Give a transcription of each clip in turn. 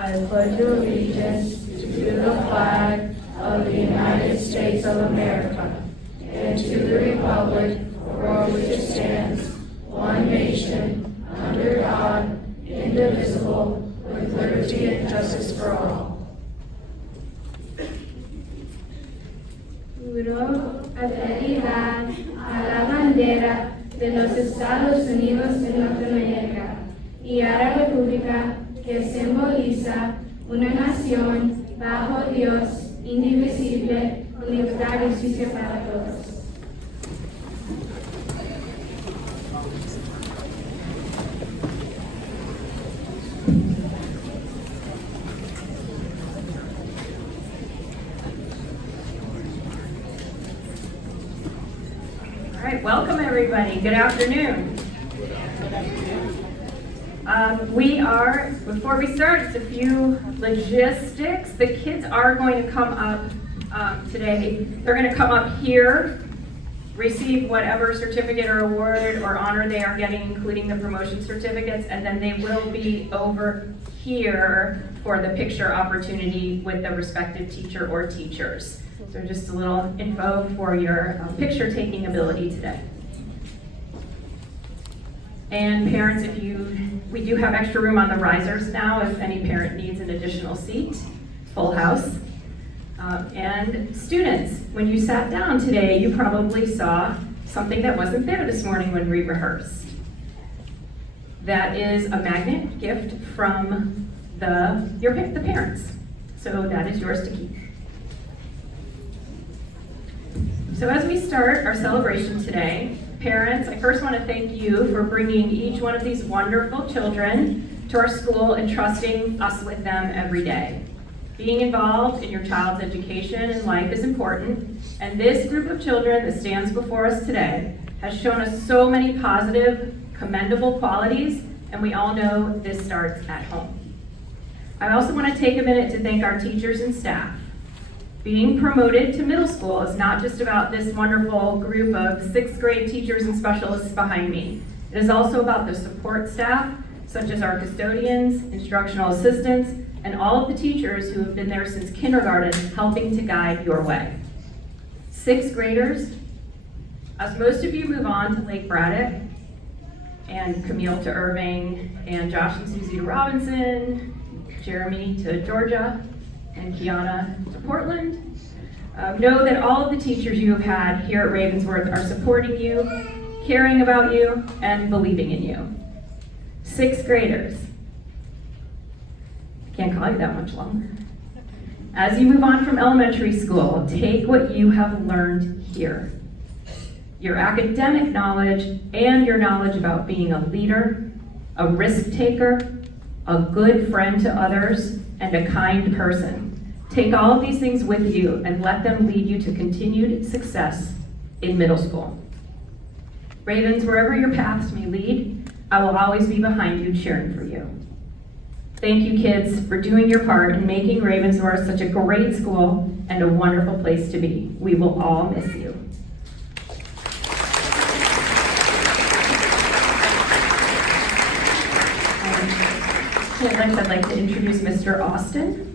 I pledge allegiance to the flag of the United States of America and to the republic for which it stands, one nation, under God, indivisible, with liberty and justice for all. Juro fidelidad a la bandera de los Estados Unidos de Norteamérica y a la república que simboliza una nación bajo Dios, indivisible, con libertad y justicia para todos. All right, welcome everybody. Good afternoon. Before we start, just a few logistics. The kids are going to come up today. They're going to come up here, receive whatever certificate or award or honor they are getting, including the promotion certificates, and then they will be over here for the picture opportunity with the respective teacher or teachers. So just a little info for your picture taking ability today. And parents, we do have extra room on the risers now if any parent needs an additional seat, full house. And students, when you sat down today, you probably saw something that wasn't there this morning when we rehearsed. That is a magnet gift from the parents. So that is yours to keep. So as we start our celebration today, parents, I first want to thank you for bringing each one of these wonderful children to our school and trusting us with them every day. Being involved in your child's education and life is important, and this group of children that stands before us today has shown us so many positive, commendable qualities, and we all know this starts at home. I also want to take a minute to thank our teachers and staff. Being promoted to middle school is not just about this wonderful group of 6th grade teachers and specialists behind me. It is also about the support staff, such as our custodians, instructional assistants, and all of the teachers who have been there since kindergarten helping to guide your way. 6th graders, as most of you move on to Lake Braddock, and Camille to Irving, and Josh and Susie to Robinson, Jeremy to Georgia, and Kiana to Portland. Know that all of the teachers you have had here at Ravensworth are supporting you, caring about you, and believing in you. 6th graders. I can't call you that much longer. As you move on from elementary school, take what you have learned here. Your academic knowledge and your knowledge about being a leader, a risk taker, a good friend to others, and a kind person. Take all of these things with you and let them lead you to continued success in middle school. Ravens, wherever your paths may lead, I will always be behind you cheering for you. Thank you, kids, for doing your part in making Ravensworth such a great school and a wonderful place to be. We will all miss you. Next, I'd like to introduce Mr. Austin.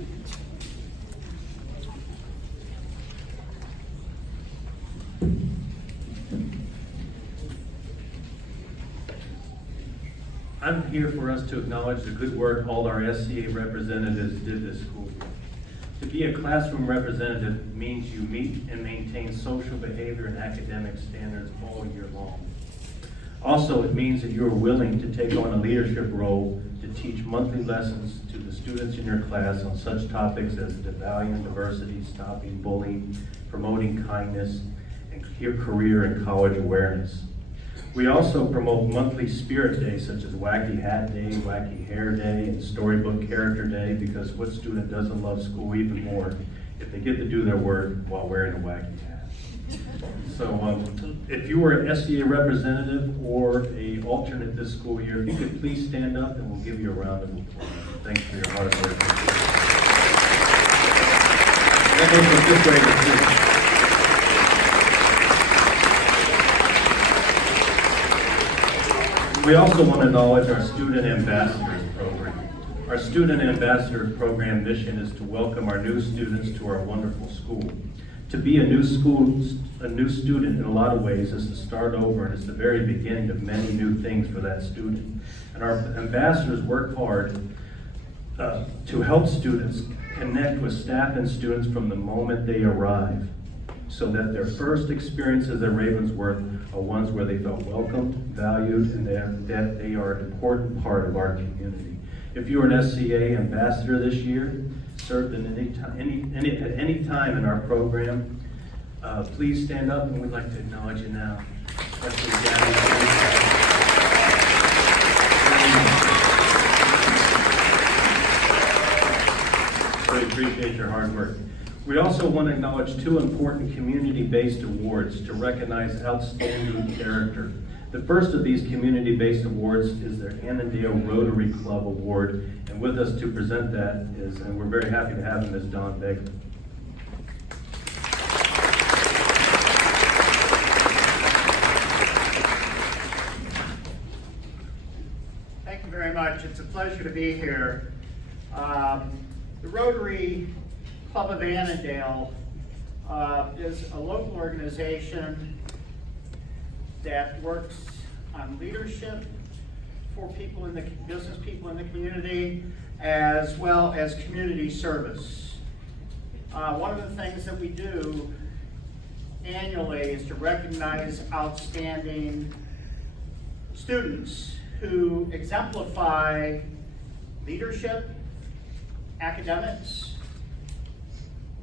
I'm here for us to acknowledge the good work all our SCA representatives did this school year. To be a classroom representative means you meet and maintain social behavior and academic standards all year long. Also, it means that you're willing to take on a leadership role to teach monthly lessons to the students in your class on such topics as valuing diversity, stopping bullying, promoting kindness, and your career and college awareness. We also promote monthly spirit days such as Wacky Hat Day, Wacky Hair Day, and Storybook Character Day, because what student doesn't love school even more if they get to do their work while wearing a wacky hat? So if you were an SCA representative or an alternate this school year, if you could please stand up and we'll give you a round of applause. Thanks for your hard work. That goes for fifth graders too. We also want to acknowledge our Student Ambassadors program. Our Our Student Ambassador Program mission is to welcome our new students to our wonderful school. To be a new student in a lot of ways is to start over, and it's the very beginning of many new things for that student. And our ambassadors work hard to help students connect with staff and students from the moment they arrive, so that their first experiences at Ravensworth are ones where they felt welcomed, valued, and that they are an important part of our community. If you are an SCA ambassador this year, served at any time in our program, please stand up, and we'd like to acknowledge you now. Especially we appreciate your hard work. We also want to acknowledge two important community-based awards to recognize outstanding character. The first of these community-based awards is the Annandale Rotary Club Award, and with us to present that is, and we're very happy to have him, is Don Begley. Thank you very much. It's a pleasure to be here. The Rotary Club of Annandale is a local organization that works on leadership for people in the business people in the community, as well as community service. One of the things that we do annually is to recognize outstanding students who exemplify leadership, academics,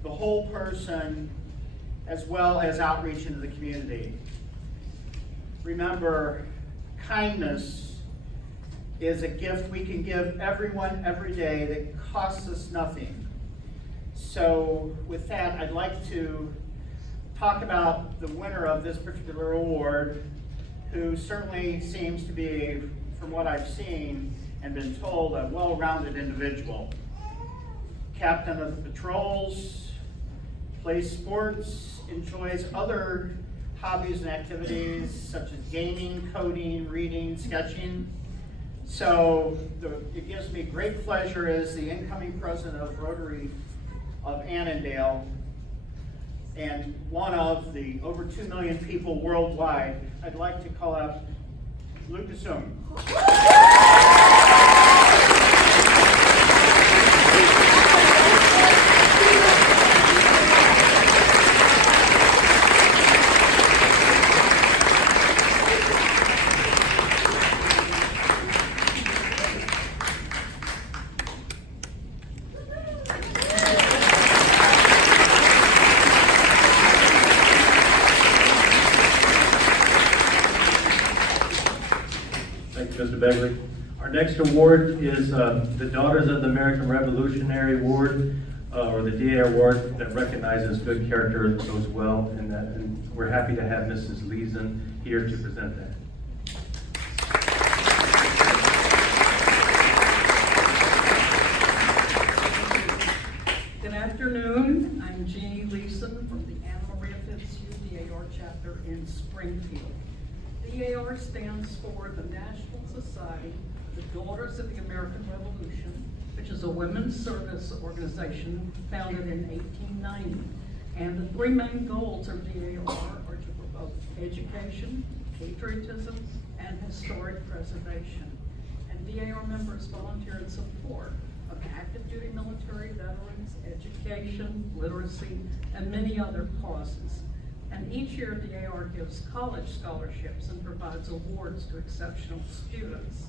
the whole person, as well as outreach into the community. Remember, kindness is a gift we can give everyone every day that costs us nothing. So with that, I'd like to talk about the winner of this particular award, who certainly seems to be, from what I've seen and been told, a well-rounded individual. Captain of the patrols, plays sports, enjoys other hobbies and activities such as gaming, coding, reading, sketching. So it gives me great pleasure as the incoming president of Rotary of Annandale and one of the over 2 million people worldwide, I'd like to call out Lucas Oom. Mr. Begley. Our next award is the Daughters of the American Revolutionary Award, or the DA Award, that recognizes good character as well, and we're happy to have Mrs. Leeson here to present that. Good afternoon. I'm Jeannie Leeson from the Anna Maria FSU DAR chapter in Springfield. The DAR stands for the National Society of the Daughters of the American Revolution, which is a women's service organization founded in 1890. And the three main goals of DAR are to promote education, patriotism, and historic preservation. And DAR members volunteer in support of active duty military veterans, education, literacy, and many other causes. And each year, DAR gives college scholarships and provides awards to exceptional students.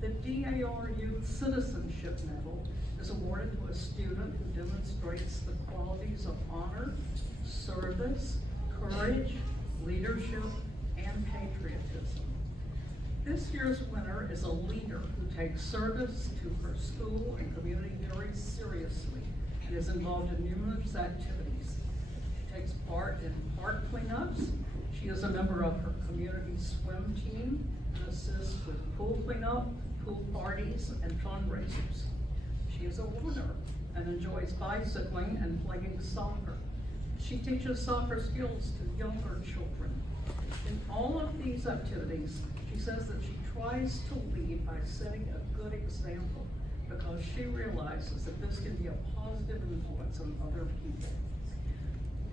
The DAR Youth Citizenship Medal is awarded to a student who demonstrates the qualities of honor, service, courage, leadership, and patriotism. This year's winner is a leader who takes service to her school and community very seriously and is involved in numerous activities. She takes part in park cleanups. She is a member of her community swim team and assists with pool cleanup, pool parties, and fundraisers. She is a runner and enjoys bicycling and playing soccer. She teaches soccer skills to younger children. In all of these activities, she says that she tries to lead by setting a good example because she realizes that this can be a positive influence on other people.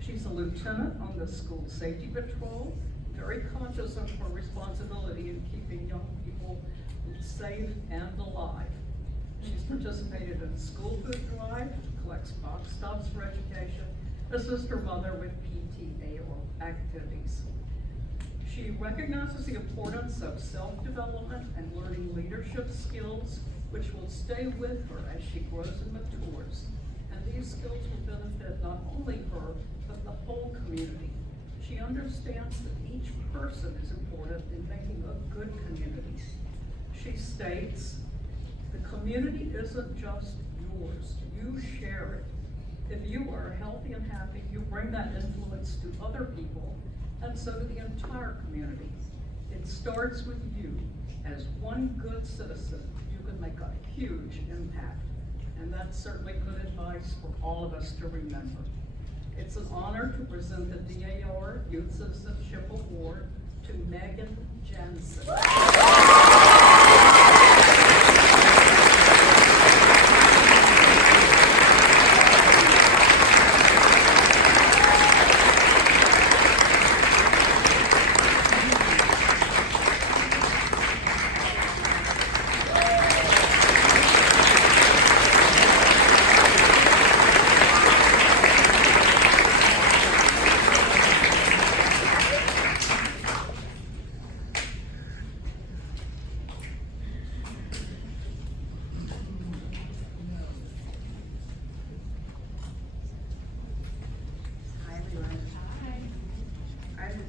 She's a lieutenant on the school safety patrol, very conscious of her responsibility in keeping young people safe and alive. She's participated in school food drive, collects box stops for education, assists her mother with PTA activities. She recognizes the importance of self-development and learning leadership skills, which will stay with her as she grows and matures. And these skills will benefit not only her, but the whole community. She understands that each person is important in making a good community. She states, the community isn't just yours, you share it. If you are healthy and happy, you bring that influence to other people, and so to the entire community. It starts with you. As one good citizen, you can make a huge impact. And that's certainly good advice for all of us to remember. It's an honor to present the DAR Youth Citizenship Award to Megan Jensen.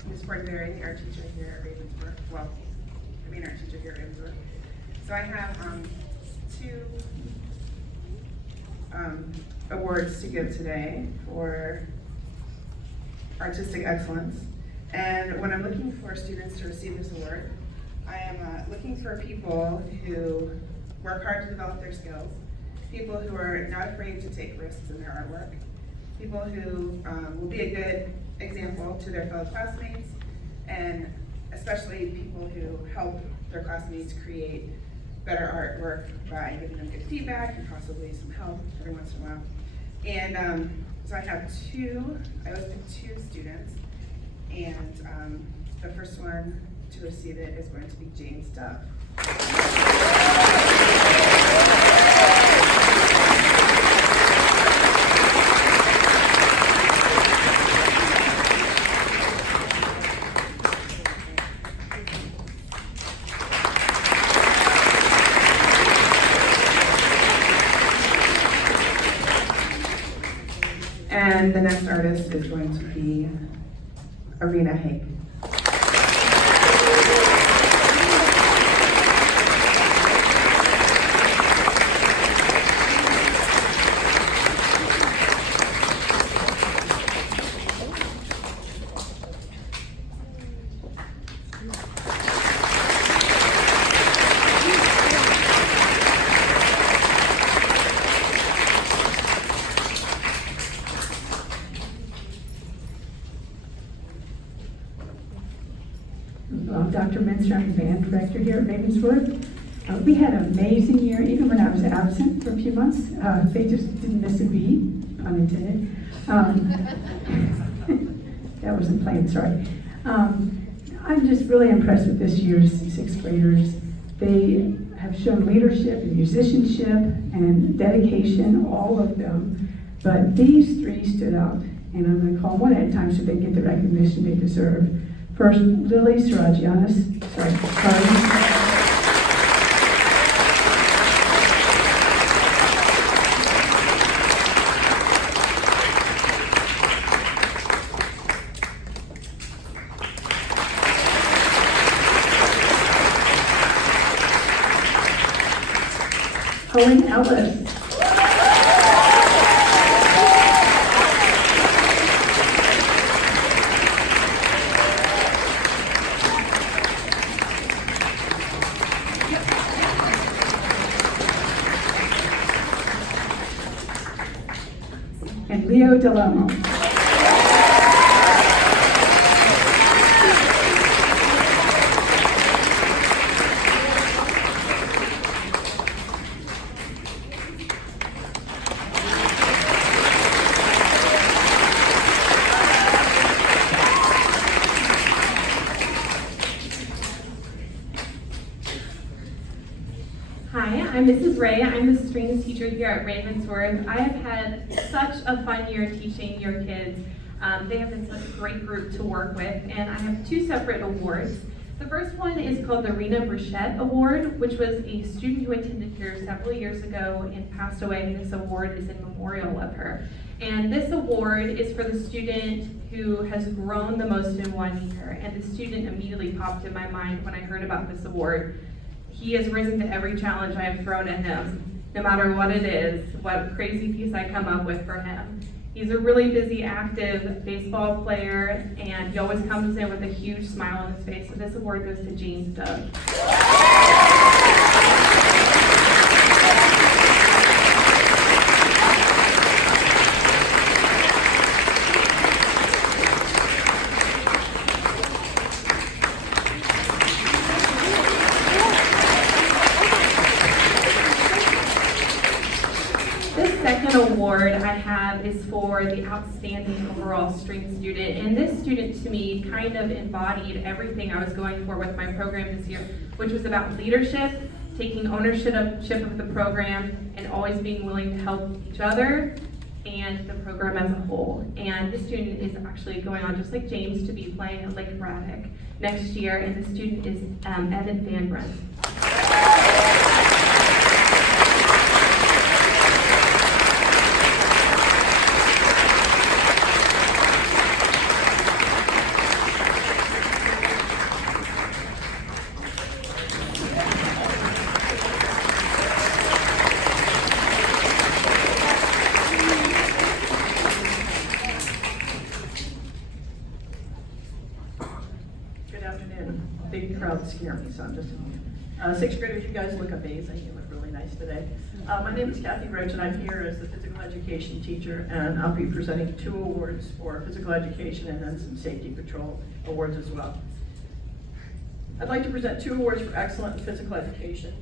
Ms. Bornberry, our teacher here at Ravensbrück. Well, our teacher here at Ravensbrück. So I have two awards to give today for artistic excellence. And when I'm looking for students to receive this award, I am looking for people who work hard to develop their skills, people who are not afraid to take risks in their artwork, people who will be a good example to their fellow classmates, and especially people who help their classmates create better artwork by giving them good feedback and possibly some help every once in a while. And so I have I always pick two students, and the first one to receive it is going to be James Duff. And the next artist is going to be Arena Haig. Dr. Minster, I'm the band director here at Ravensbrück. We had an amazing year, even when I was absent for a few months. They just didn't miss a beat, pun intended. That wasn't plain, sorry. I'm just really impressed with this year's sixth graders. They have shown leadership and musicianship and dedication, all of them. But these three stood out, and I'm going to call them one at a time so they get the recognition they deserve. First, Lily Saragianis, sorry. Owen Ellis. And Leo Delamo. I'm Mrs. Ray. I'm the strings teacher here at Ravensworth. I have had such a fun year teaching your kids. They have been such a great group to work with, and I have two separate awards. The first one is called the Rena Brichette Award, which was a student who attended here several years ago and passed away, and this award is in memorial of her. And this award is for the student who has grown the most in 1 year, and the student immediately popped in my mind when I heard about this award. He has risen to every challenge I have thrown at him, no matter what it is, what crazy piece I come up with for him. He's a really busy, active baseball player, and he always comes in with a huge smile on his face. So this award goes to James Doug. Award I have is for the outstanding overall string student, and this student to me kind of embodied everything I was going for with my program this year, which was about leadership, taking ownership of the program, and always being willing to help each other and the program as a whole. And this student is actually going on, just like James, to be playing at Lake Braddock next year, and the student is Evan Van Brent. Big crowds scare me, so I'm just sixth graders, you guys look amazing. You look really nice today. My name is Kathy Roach, and I'm here as the physical education teacher, and I'll be presenting 2 awards for physical education and then some safety patrol awards as well. I'd like to present 2 awards for excellent physical education.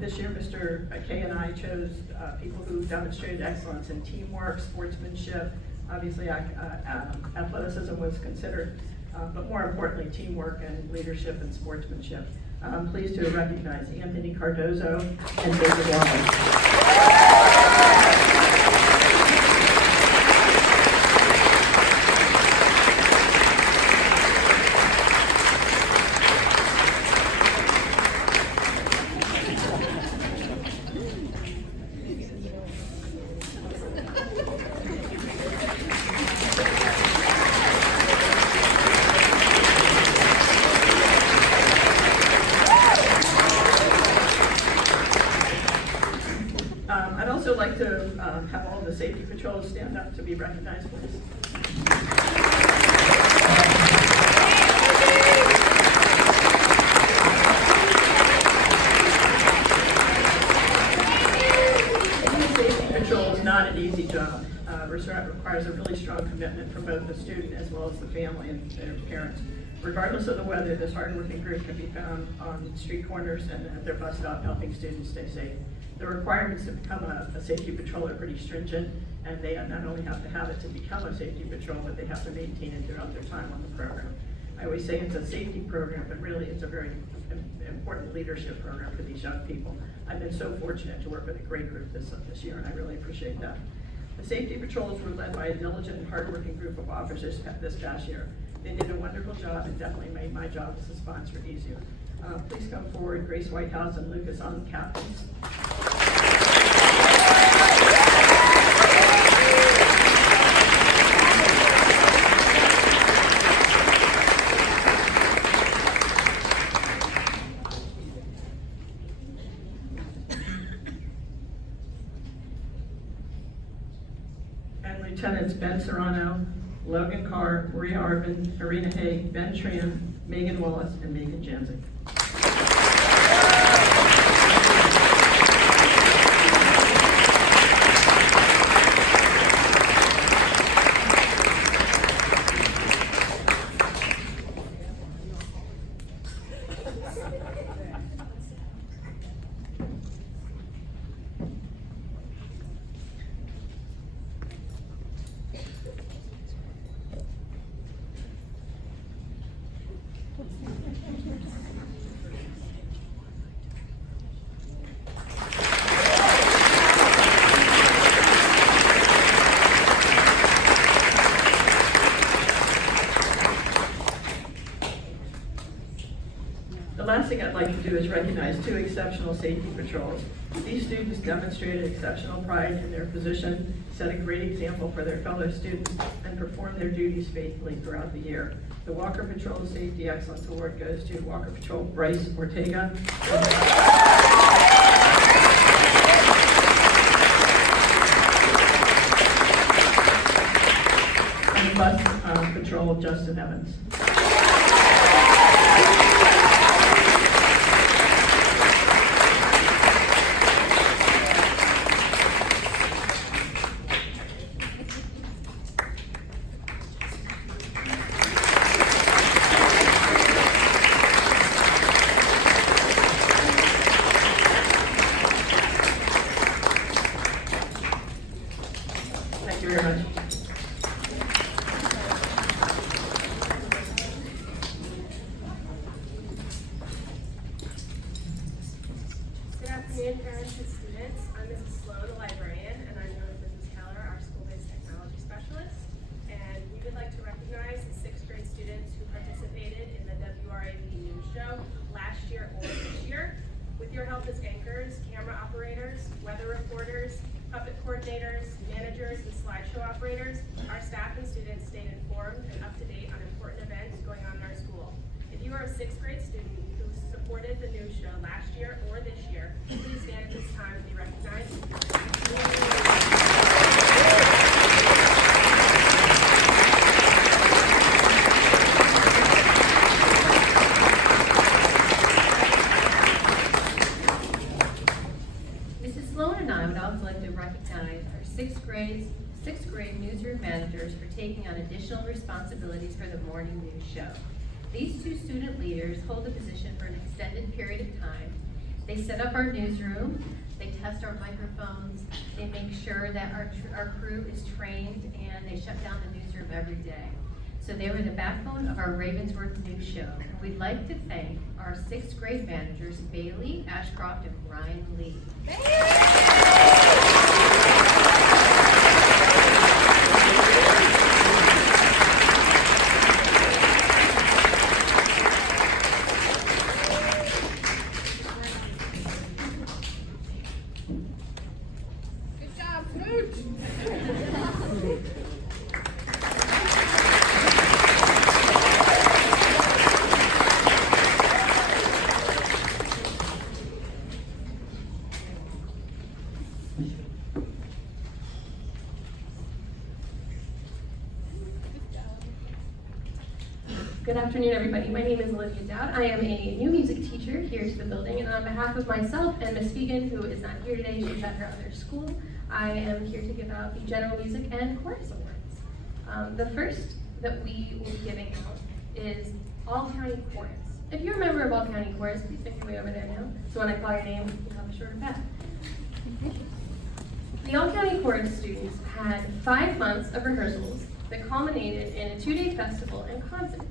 This year, Mr. Kay and I chose people who demonstrated excellence in teamwork, sportsmanship. Obviously, athleticism was considered, but more importantly, teamwork and leadership and sportsmanship. I'm pleased to recognize Anthony Cardozo and David Wallace. I'd also like to have all the safety patrols stand up to be recognized, please. Safety patrol is not an easy job. It requires a really strong commitment from both the student as well as the family and their parents. Regardless of the weather, this hardworking group can be found on street corners and at their bus stop helping students stay safe. The requirements to become a safety patrol are pretty stringent, and they not only have to have it to become a safety patrol, but they have to maintain it throughout their time on the program. I always say it's a safety program, but really it's a very important leadership program for these young people. I've been so fortunate to work with a great group this year, and I really appreciate that. The safety patrols were led by a diligent and hardworking group of officers this past year. They did a wonderful job and definitely made my job as a sponsor easier. Please come forward, Grace Whitehouse and Lucas on the captains. And Lieutenants Ben Serrano, Logan Carr, Maria Arvin, Irina Haig, Ben Tran, Megan Wallace, and Megan Janzik. last thing I'd like to do is recognize 2 exceptional safety patrols. These students demonstrated exceptional pride in their position, set a great example for their fellow students, and performed their duties faithfully throughout the year. The Walker Patrol Safety Excellence Award goes to Walker Patrol Bryce Ortega. And Bus Patrol Justin Evans. Thank you very much. Good afternoon, parents and students. I'm Mrs. Sloan, the librarian, and I'm known as Mrs. Keller, our school-based technology specialist. And we would like to recognize the 6th grade students who participated in the WRAP News Show last year or this year. With your help as anchors, camera operators, weather reporters, puppet coordinators, managers, and slideshow operators, our staff and students stayed informed and up to date on important events going on in our school. If you are a 6th grade student who supported the news show last year or this year, please stand at this time to be recognized. Mrs. Sloan and I would also like to recognize our 6th grade newsroom managers for taking on additional responsibilities for the morning news show. These 2 student leaders hold the position for an extended period of time. They set up our newsroom, they test our microphones, they make sure that our crew is trained, and they shut down the newsroom every day. So they were the backbone of our Ravensworth News Show. And we'd like to thank our 6th grade managers, Bailey, Ashcroft, and Brian Lee. Good afternoon, everybody. My name is Olivia Dowd. I am a new music teacher here to the building, and on behalf of myself and Miss Fegan, who is not here today, she's at her other school, I am here to give out the General Music and Chorus Awards. The first that we will be giving out is All County Chorus. If you're a member of All County Chorus, please make your way over there now, so when I call your name, you'll have a shorter path. The All County Chorus students had 5 months of rehearsals that culminated in a 2-day festival and concert.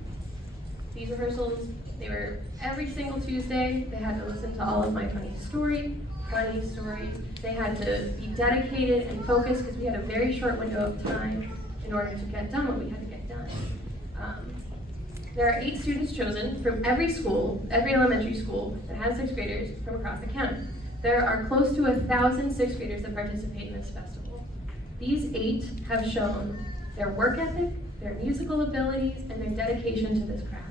These rehearsals, they were every single Tuesday. They had to listen to all of my funny stories. They had to be dedicated and focused because we had a very short window of time in order to get done what we had to get done. There are 8 students chosen from every school, every elementary school that has 6th graders from across the county. There are close to 1,000 6th graders that participate in this festival. These 8 have shown their work ethic, their musical abilities, and their dedication to this craft.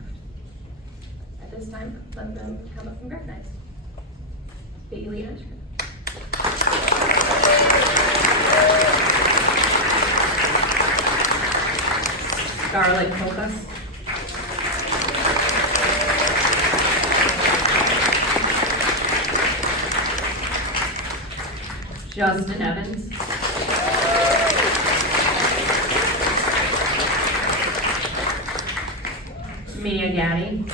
At this time, let them come up and recognize Bailey Ashcroft. Scarlett Kokas. Justin Evans. Mia Gaddy.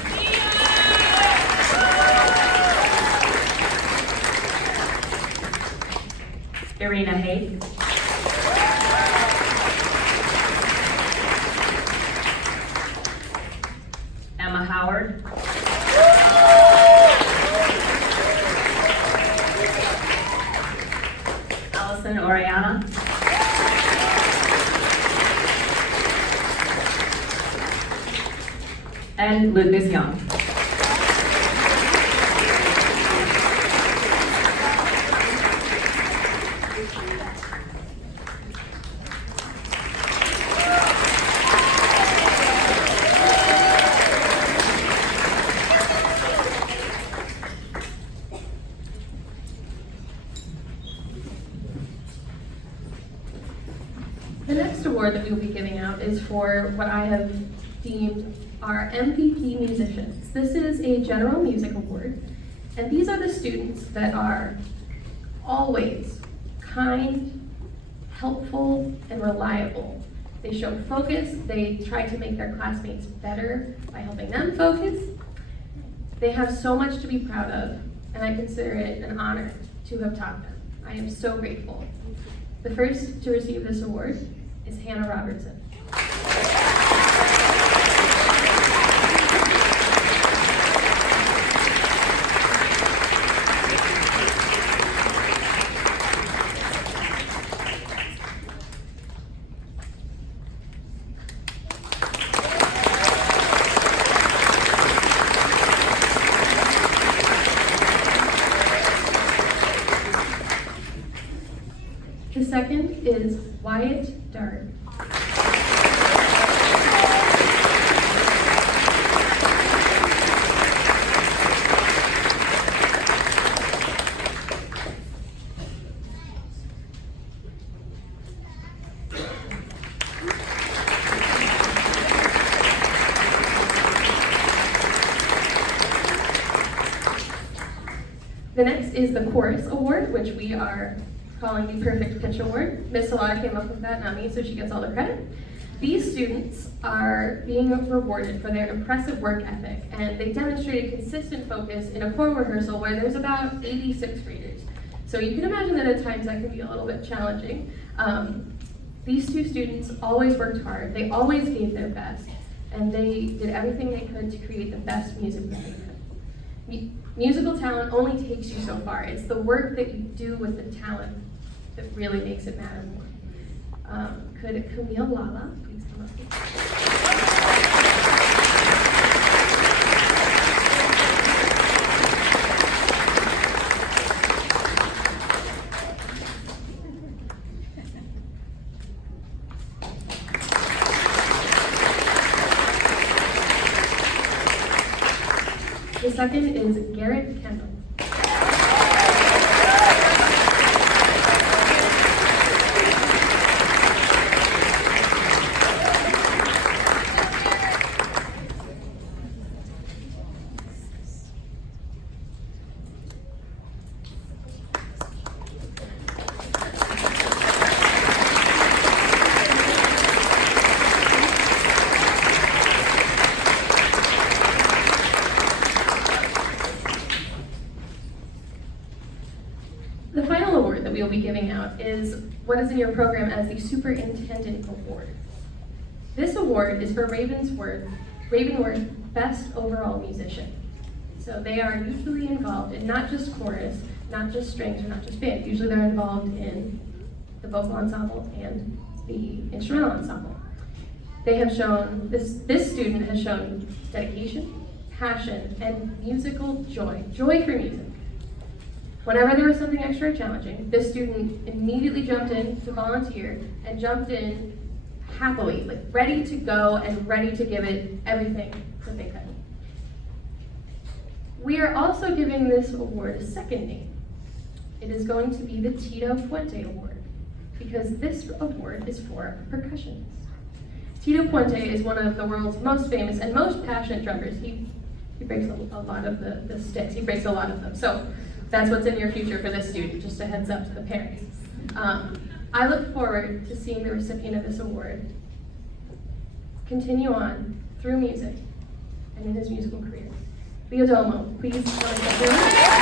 Irina Haig. Emma Howard. Allison Oriana. And Lucas Young. award that we will be giving out is for what I have deemed our MVP musicians. This is a general music award, and these are the students that are always kind, helpful, and reliable. They show focus. They try to make their classmates better by helping them focus. They have so much to be proud of, and I consider it an honor to have taught them. I am so grateful. The first to receive this award is Hannah Robertson. The second is Wyatt Dart. The next is the Chorus Award, which we are calling the Perfect Pitch Award. Miss Salah came up with that, not me, so she gets all the credit. These students are being rewarded for their impressive work ethic, and they demonstrated consistent focus in a choral rehearsal where there's about 86 graders. So you can imagine that at times that can be a little bit challenging. These two students always worked hard, they always gave their best, and they did everything they could to create the best music that they could. Musical talent only takes you so far. It's the work that you do with the talent that really makes it matter more. Could Camille Lala please come up? The second is Garrett Kendall. The final award that we will be giving out is what is in your program as the Superintendent Award. This award is for Ravenworth Best Overall Musician. So they are usually involved in not just chorus, not just strings, or not just band. Usually they're involved in the vocal ensemble and the instrumental ensemble. They have shown, this student has shown dedication, passion, and musical joy for music. Whenever there was something extra challenging, this student immediately jumped in to volunteer and jumped in happily, like ready to go and ready to give it everything that they could. We are also giving this award a second name. It is going to be the Tito Puente Award, because this award is for percussionists. Tito Puente is one of the world's most famous and most passionate drummers. He breaks a lot of the sticks. He breaks a lot of them. So that's what's in your future for this student, just a heads up to the parents. I look forward to seeing the recipient of this award continue on through music and in his musical career. Leo Domo, please join us.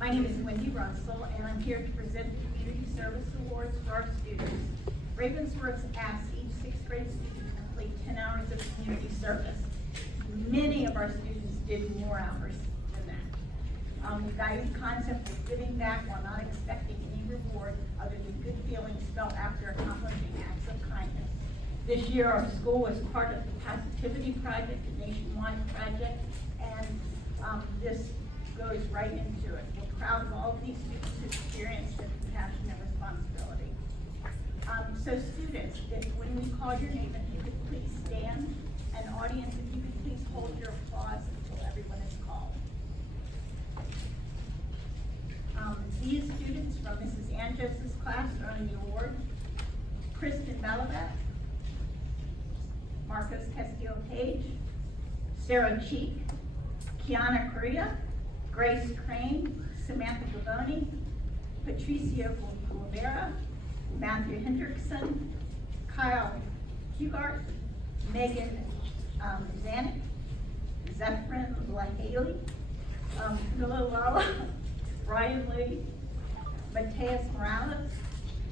My name is Wendy Russell, and I'm here to present the Community Service Awards for our students. Ravensworth asked each sixth grade student to complete 10 hours of community service. Many of our students did more hours than that. The guiding concept of giving back while not expecting any reward other than good feelings felt after accomplishing acts of kindness. This year, our school was part of the Positivity Project, a nationwide project, and this goes right into it. We're proud of all of these students who experienced the compassion and responsibility. So students, when we call your name, if you could please stand, and audience, if you could please hold your applause until everyone is called. These students from Mrs. Anjos's class earn the award: Kristen Malabat, Marcos Castillo-Page, Sarah Cheek, Kiana Correa, Grace Crane, Samantha Gavoni, Patricia Guevara, Matthew Hendrickson, Kyle Hugart, Megan Zanuck, Zephyrin LaHaley, Milo Lala, Brian Lee, Mateus Morales,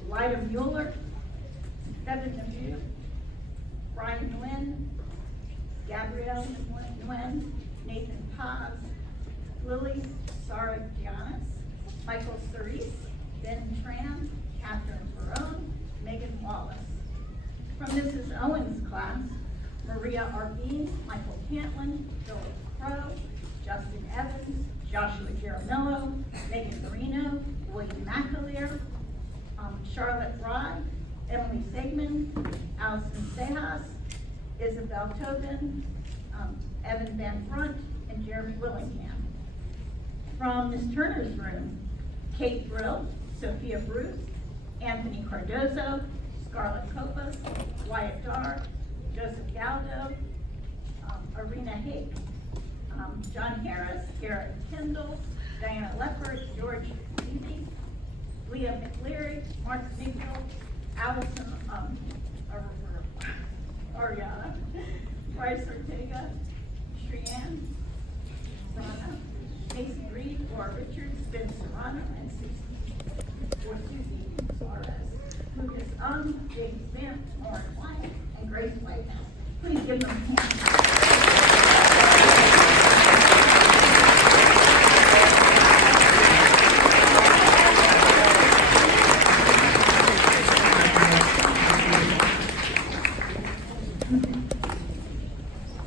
Lyda Mueller, Devin Nabu, Brian Nguyen, Gabrielle Nguyen, Nathan Paz, Lily Saragianis, Michael Cerise, Ben Tran, Catherine Barone, Megan Wallace. From Mrs. Owens' class, Maria Arvine, Michael Cantlin, Philip Crow, Justin Evans, Joshua Jaramillo, Megan Marino, William McAleer, Charlotte Rod, Emily Segman, Allison Sejas, Isabel Tobin, Evan Van Brunt, and Jeremy Willingham. From Ms. Turner's room, Kate Brill, Sophia Bruce, Anthony Cardozo, Scarlett Copas, Wyatt Dar, Joseph Galdo, Arena Hake, John Harris, Garrett Kendall, Diana Leppert, George Levy, Leah McLeary, Mark Nigel, Allison Ariana, Bryce Ortega, Shreyanne Rana, Casey Reed, Laura Richards, Ben Serrano, and Susie Suarez. Lucas James Bent, Lauren White, and Grace Whitehouse. Please give them a hand.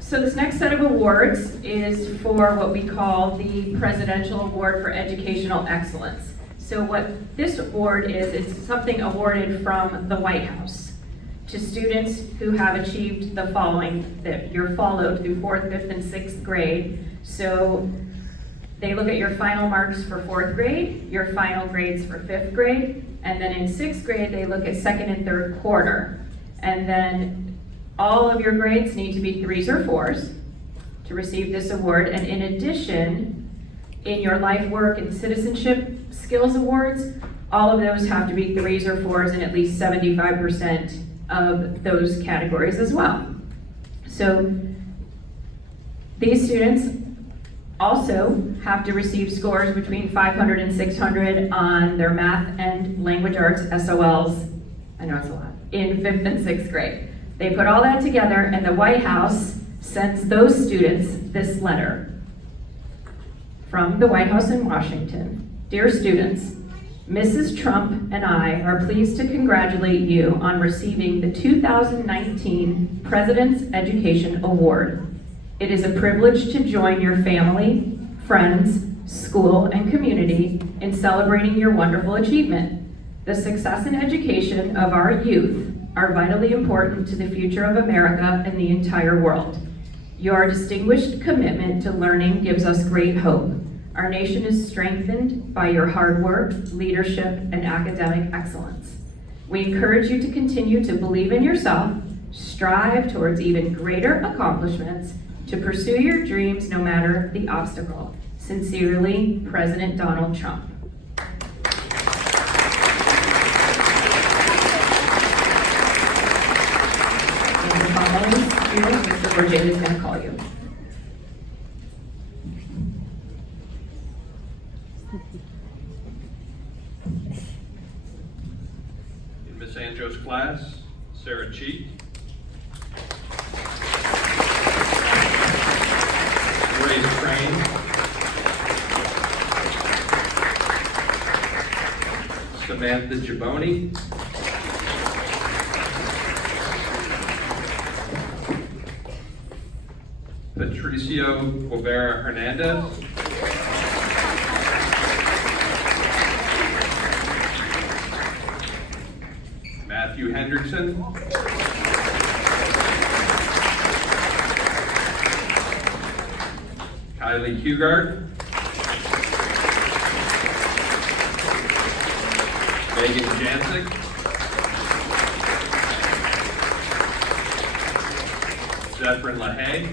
So this next set of awards is for what we call the Presidential Award for Educational Excellence. So what this award is, it's something awarded from the White House to students who have achieved the following, that you're followed through 4th, 5th, and 6th grade. So they look at your final marks for 4th grade, your final grades for 5th grade, and then in 6th grade, they look at 2nd and 3rd quarter. And then all of your grades need to be 3s or 4s to receive this award. And in addition, in your life work and citizenship skills awards, all of those have to be 3s or 4s in at least 75% of those categories as well. So these students also have to receive scores between 500 and 600 on their math and language arts SOLs, I know it's a lot, in 5th and 6th grade. They put all that together, and the White House sends those students this letter from the White House in Washington. Dear students, Mrs. Trump and I are pleased to congratulate you on receiving the 2019 President's Education Award. It is a privilege to join your family, friends, school, and community in celebrating your wonderful achievement. The success and education of our youth are vitally important to the future of America and the entire world. Your distinguished commitment to learning gives us great hope. Our nation is strengthened by your hard work, leadership, and academic excellence. We encourage you to continue to believe in yourself, strive towards even greater accomplishments, to pursue your dreams no matter the obstacle. Sincerely, President Donald Trump. Mr. Virginia is going to call you. In Ms. Anjos' class, Sarah Cheek, Grace Crane, Samantha Gavoni, Patricio Guevara Hernandez. Matthew Hendrickson. Kylie Hugard. Megan Jancic. Zephyrin LaHaye.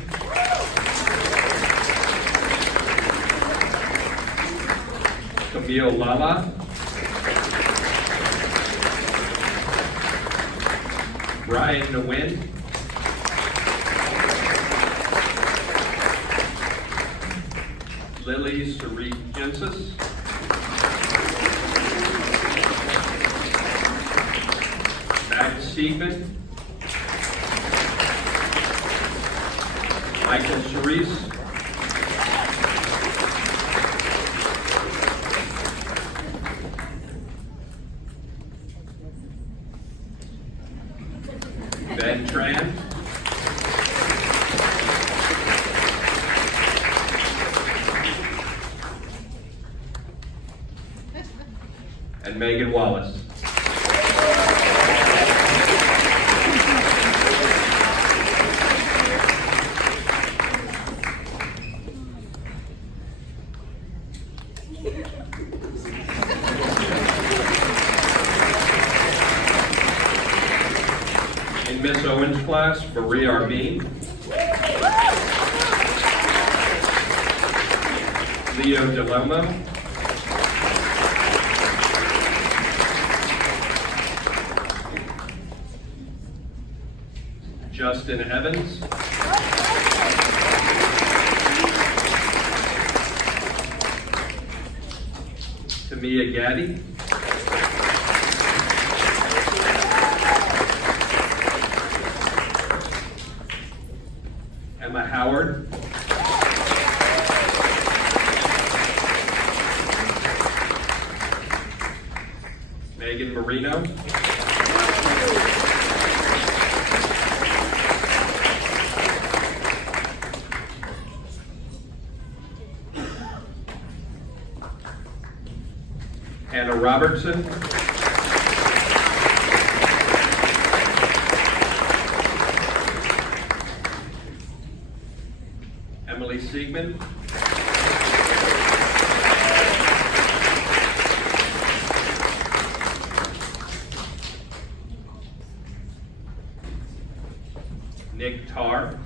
Camille Lala. Brian Nguyen. Lily Sarit Jensis. Max Siegman. Michael Cerise. Ben Tran. And Megan Wallace. In Miss Owens' class, Marie Armin. Leo DeLomo. Justin Evans. Tamia Gaddy. Emma Howard. Megan Marino. Hannah Robertson. Emily Siegman. Nick Tarr.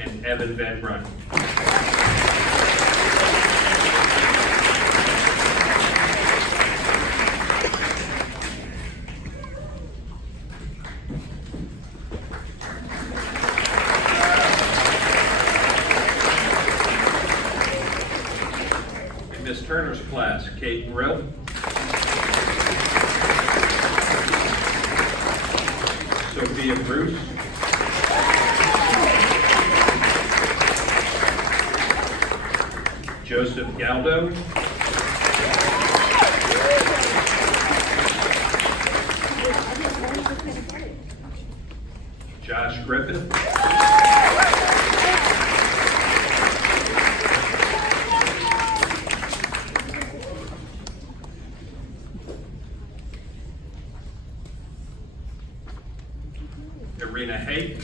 And Evan Van Brunt. In Miss Turner's class, Kate Brill. Sophia Bruce. Joseph Galdo. Josh Griffith. Irina Haight.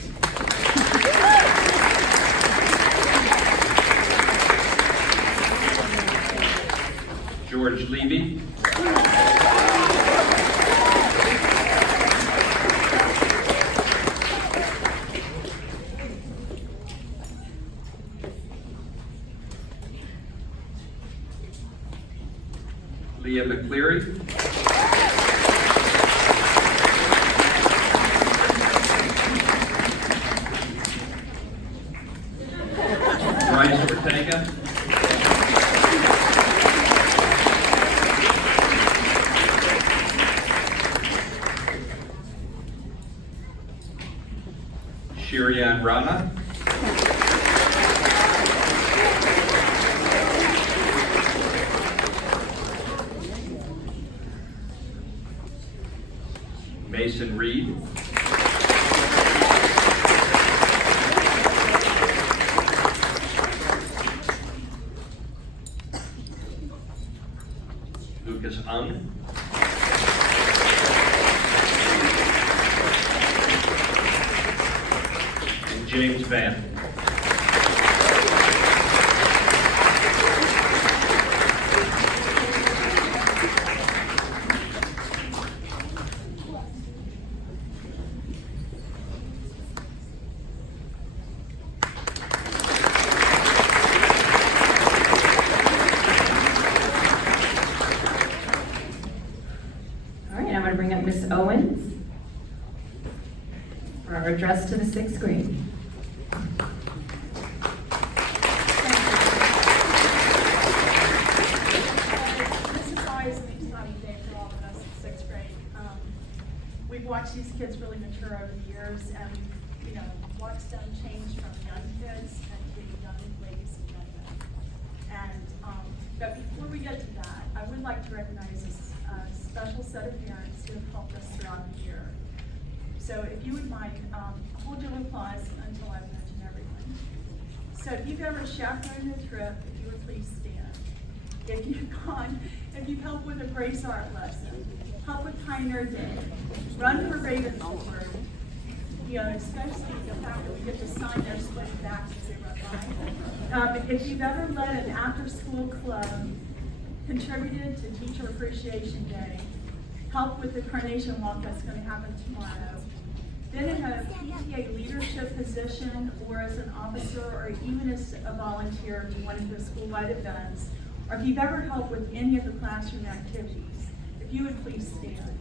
George Levy. Leah McCleary. Bryce Ortega. Shirian Rana. Mason Reed. Lucas Ung. And James Van. All right, I'm going to bring up Miss Owens for our address to the 6th grade. This is always an exciting day for all of us in sixth grade. We've watched these kids really mature over the years and, watched them change from young kids and to young ladies and young men. And, but before we get to that, I would like to recognize a special set of parents who have helped us throughout the year. So if you would mind, hold your applause until I've mentioned everyone. So if you've ever chaperoned a trip, if you would please stand. If you've helped with a Grace Art lesson, help with Pioneer Day, run for Ravenswood, especially the fact that we get to sign their sweaty backs as they run by. If you've ever led an after-school club, contributed to Teacher Appreciation Day, help with the Carnation Walk that's going to happen tomorrow, been in a PTA leadership position or as an officer or even as a volunteer to one of the school-wide events, or if you've ever helped with any of the classroom activities, if you would please stand.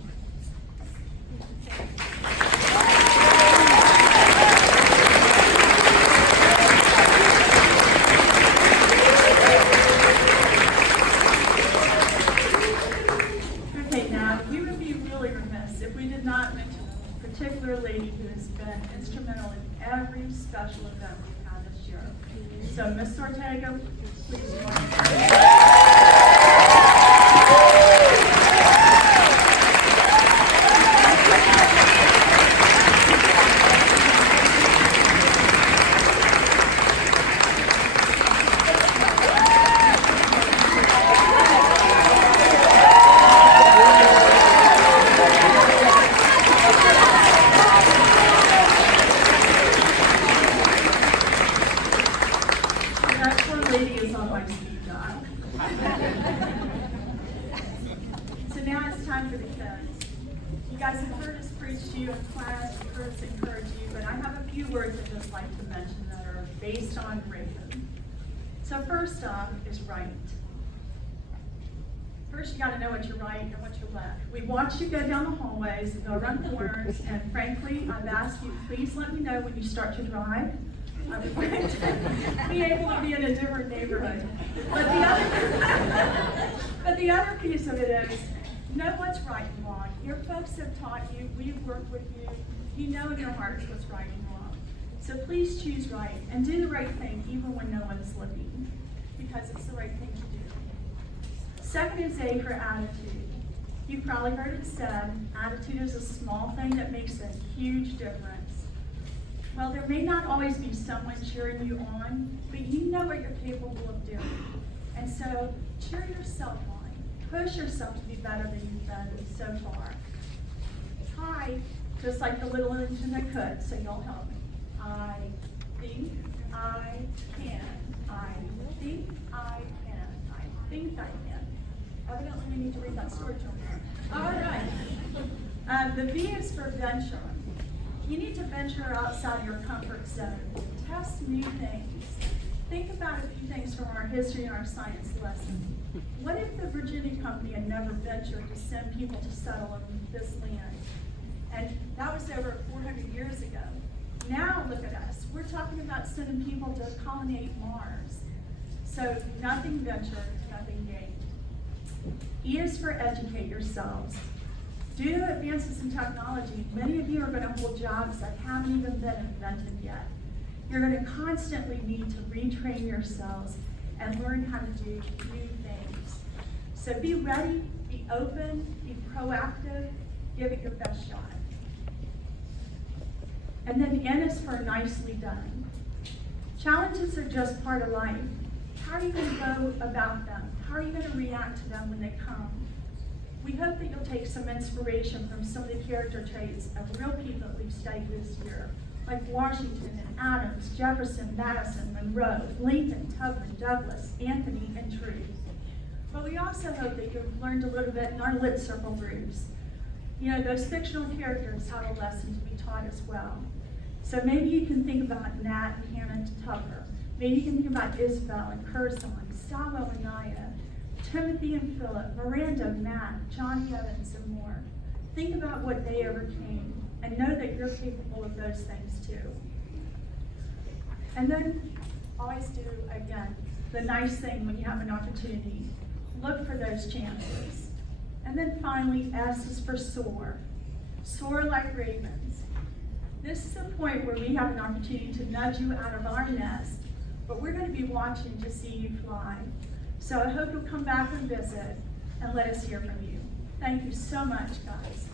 Okay, now we would be really remiss if we did not mention a particular lady who has been instrumental in every special event we've had this year. So Ms. Ortega, please join us. That poor lady is on my speed dial. So now it's time for the kids. You guys have heard us preach to you in class, you've heard us encourage you, but I have a few words I'd just like to mention that are based on Raven. So first off is right. First, you gotta know what you're right and what you're left. We watch you go down the hallways and go around corners, and frankly, I've asked you, please let me know when you start to drive. I would like to be able to be in a different neighborhood. But the other piece of it is, know what's right and wrong. Your folks have taught you, we've worked with you, you know in your hearts what's right and wrong. So please choose right and do the right thing even when no one's looking, because it's the right thing to do. Second is A for attitude. You've probably heard it said, attitude is a small thing that makes a huge difference. Well, there may not always be someone cheering you on, but you know what you're capable of doing. And so cheer yourself on. Push yourself to be better than you've been so far. Hi, just like the little engine that could, so you'll help me. I think I can. I think I can. I think I can. Evidently, we need to read that story to them. All right. The V is for venture. You need to venture outside your comfort zone. Test new things. Think about a few things from our history and our science lesson. What if the Virginia Company had never ventured to send people to settle on this land? And that was over 400 years ago. Now look at us. We're talking about sending people to colonize Mars. So nothing ventured, nothing gained. E is for educate yourselves. Due to advances in technology, many of you are going to hold jobs that haven't even been invented yet. You're going to constantly need to retrain yourselves and learn how to do new things. So be ready, be open, be proactive, give it your best shot. And then N is for nicely done. Challenges are just part of life. How are you going to go about them? How are you going to react to them when they come? We hope that you'll take some inspiration from some of the character traits of real people that we've studied this year, like Washington and Adams, Jefferson, Madison, Monroe, Lincoln, Tubman, Douglas, Anthony, and Truth. But we also hope that you've learned a little bit in our Lit Circle groups. You know, those fictional characters have a lesson to be taught as well. So maybe you can think about Nat and Hannah Tucker. Maybe you can think about Isabel and Curzon, Salo and Naya, Timothy and Philip, Miranda, Matt, Johnny Evans, and more. Think about what they overcame and know that you're capable of those things too. And then always do, again, the nice thing when you have an opportunity. Look for those chances. And then finally, S is for soar. Soar like ravens. This is a point where we have an opportunity to nudge you out of our nest, but we're going to be watching to see you fly. So I hope you'll come back and visit and let us hear from you. Thank you so much, guys.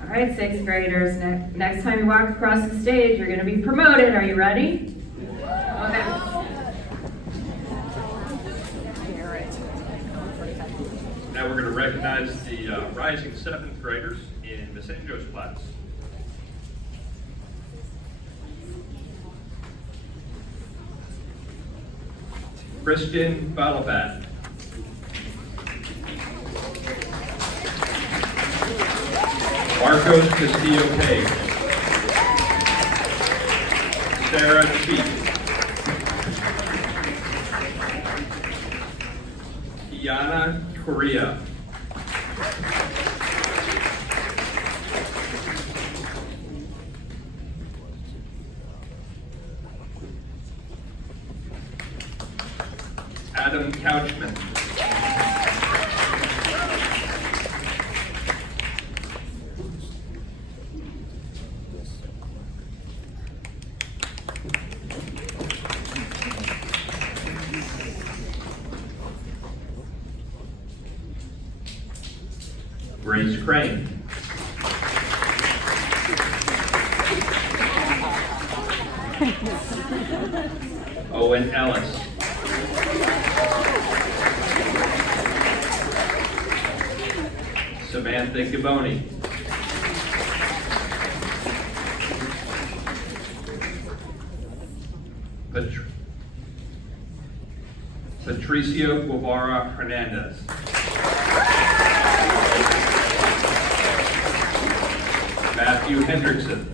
All right, sixth graders, next time you walk across the stage, you're going to be promoted. Are you ready? Okay. Now we're going to recognize the rising seventh graders in Miss Andrews' class. Christian Balabat. Marcos Castillo Page. Sarah Cheek. Kiana Correa. Adam Couchman. Grace Crane. Owen Ellis. Samantha Gaboni. Patricio Guevara Hernandez. Matthew Hendrickson.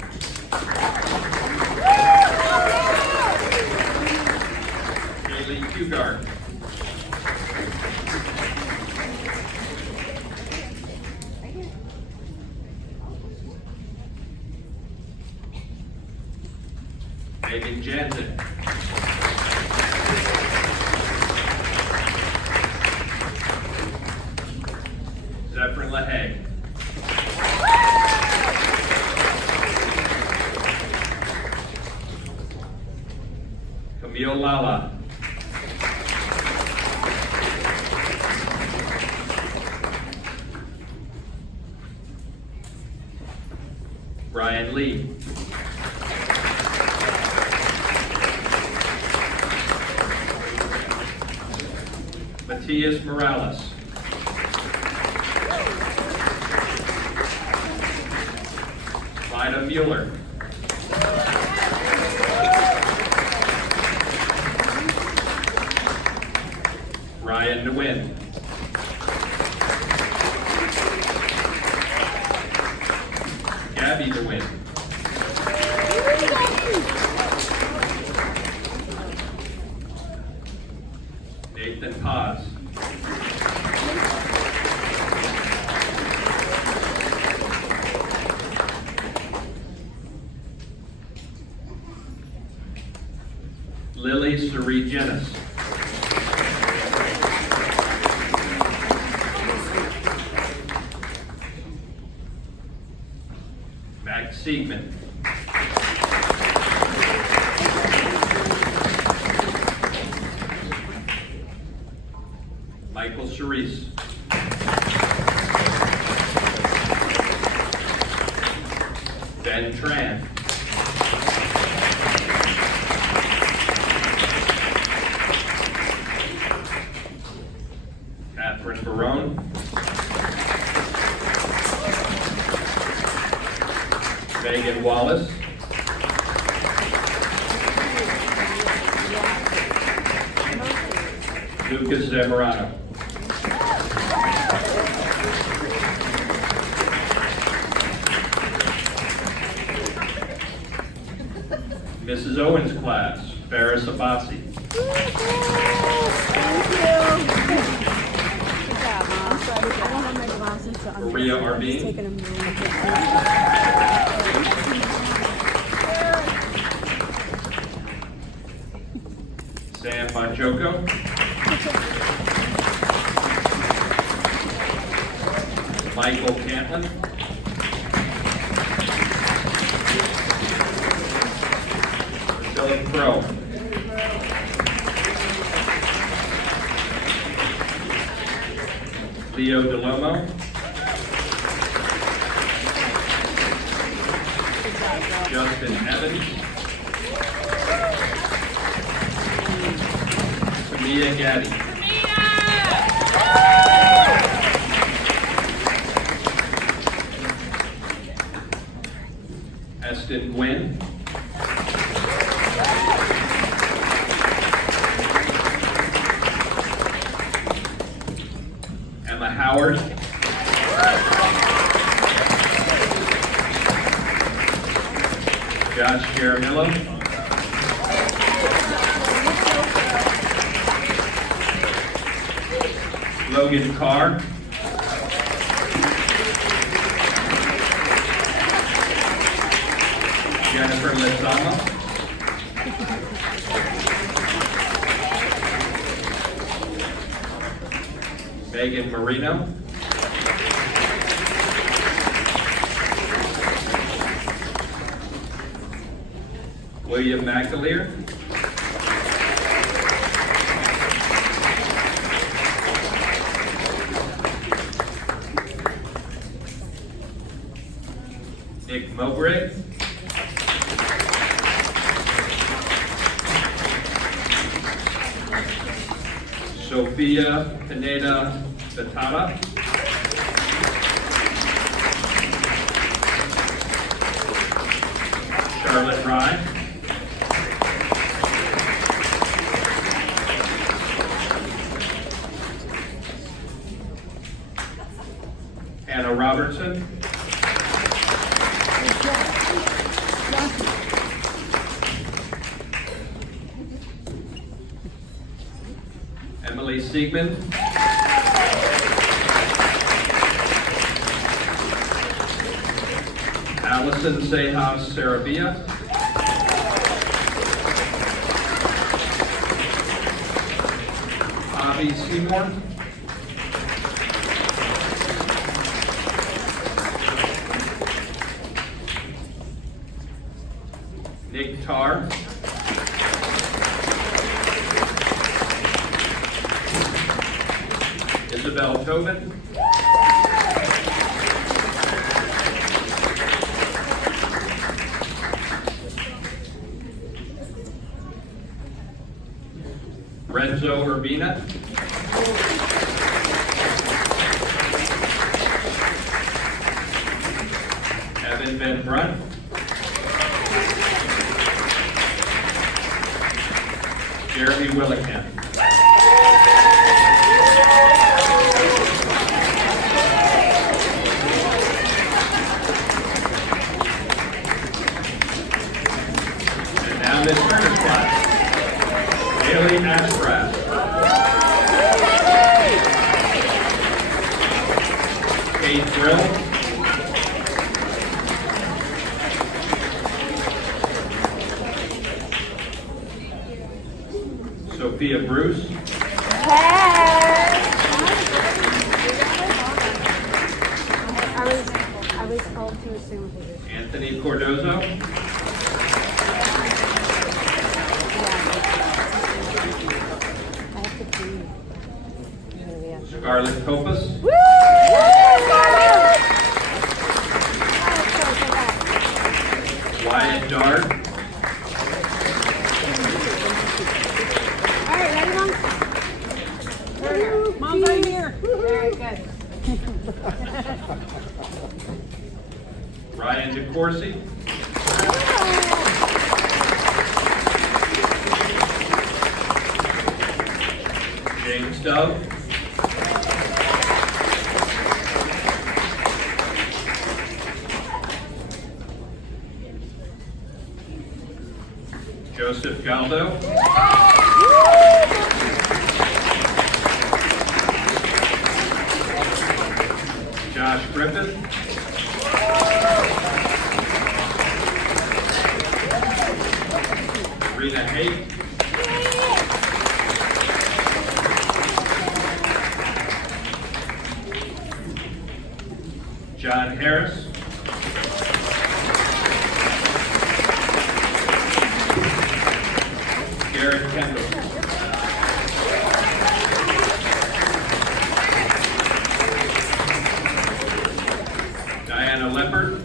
Kaylee Hugard. Megan Jansen. Zephyrin LaHaye. Camille Lala. Brian Lee. Matias Morales. Vida Mueller. Ryan DeWin. Gabby DeWin. Nathan Paz. Lily Cerie Jennis. Max Siegman. Charisse. Ben Tran. Catherine Barone. Megan Wallace. Lucas Zamorano. Mrs. Owens' class, Farah Sabasi. Maria Arvine. Sam Manchoko. Michael Cantlin. Billy Crow. Leo DeLomo. Justin Evans. Tamia Gaddy. Eston Gwynn. Emma Howard. Josh Jaramillo. Logan Carr. Jennifer Lizama. Megan Marino. William McAleer. Nick Mowbray. Sophia Pineda Batata. Charlotte Rye. Hannah Robertson. Emily Siegman. Allison Sejas Sarabia. Avi Seymour. Nick Tarr. Isabel Tobin. Renzo Urbina. Evan Van Brunt. Jeremy Willicamp. And now Miss Turner's class. Haley Ashcraft. Kate Brill. Sophia Bruce. I was told to assume it was. Anthony Cordozo. Scarlett Copas. Wyatt Dart. All right, ready, Mom? Mom's right here. Very good. Ryan DeCourcy. James Dove. Joseph Galdo. Josh Griffith. Rena Haight. John Harris. Garrett Kendall. Diana Leppert.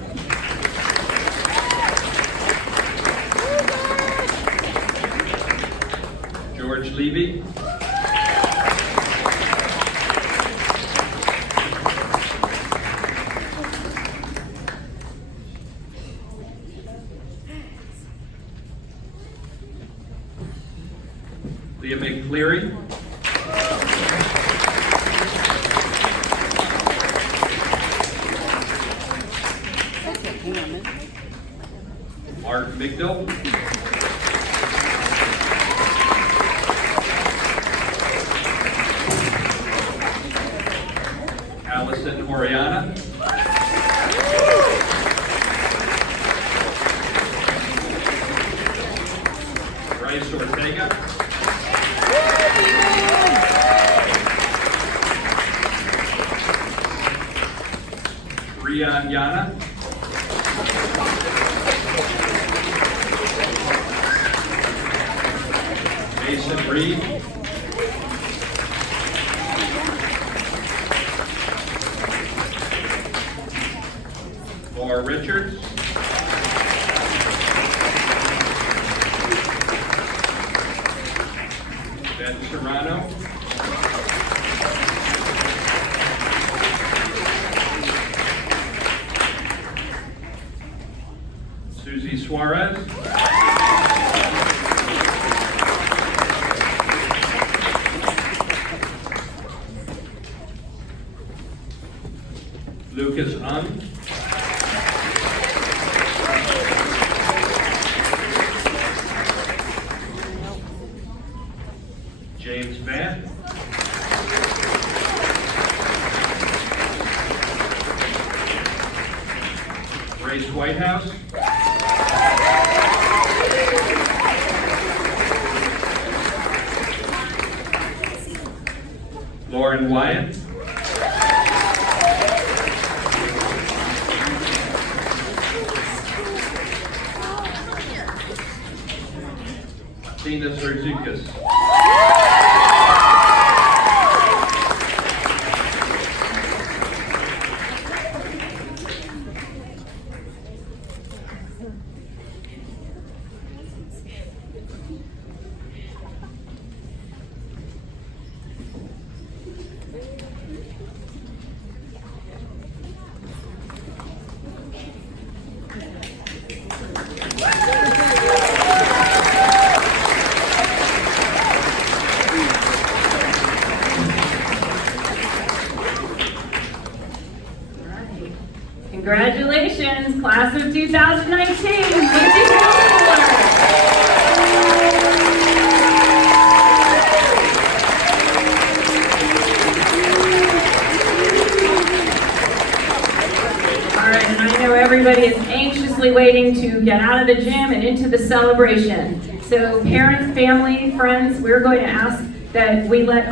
George Levy. Leah McCleary. Mark Migdal. Allison Oriana. Bryce Ortega. Rian Yana. Mason Reed. Laura Richards. Ben Serrano. Susie Suarez. Lucas Ung. James Vann. Grace Whitehouse. Lauren Wyatt. Tina Serzukas. Congratulations, class of 2019. Teaching All right, and I know everybody is anxiously waiting to get out of the gym and into the celebration. So parents, family, friends, we're going to ask that we let